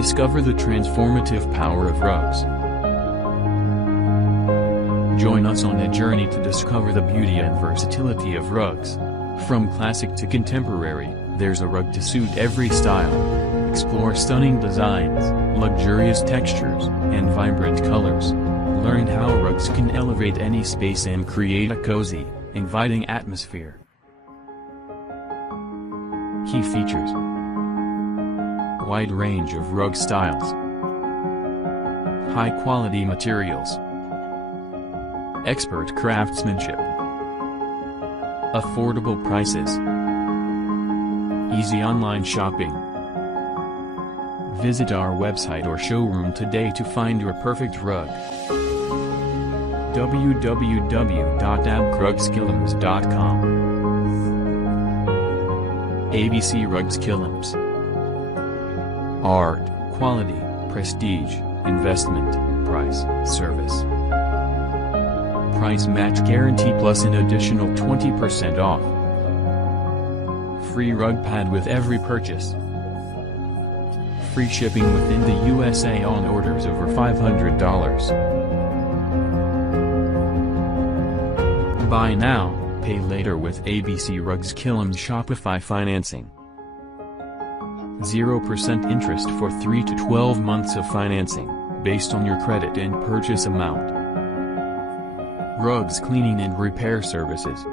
Discover the transformative power of rugs. Join us on a journey to discover the beauty and versatility of rugs. From classic to contemporary, there's a rug to suit every style. Explore stunning designs, luxurious textures, and vibrant colors. Learn how rugs can elevate any space and create a cozy, inviting atmosphere. Key features: wide range of rug styles, high-quality materials, expert craftsmanship, affordable prices, easy online shopping. Visit our website or showroom today to find your perfect rug. www.abcrugskilims.com. ABC Rugs Kilims. Art, quality, prestige, investment, price, service. Price match guarantee plus an additional 20% off. Free rug pad with every purchase. Free shipping within the USA on orders over $500. Buy now, pay later with ABC Rugs Kilims Shopify financing. 0% interest for 3 to 12 months of financing, based on your credit and purchase amount. Rugs cleaning and repair services.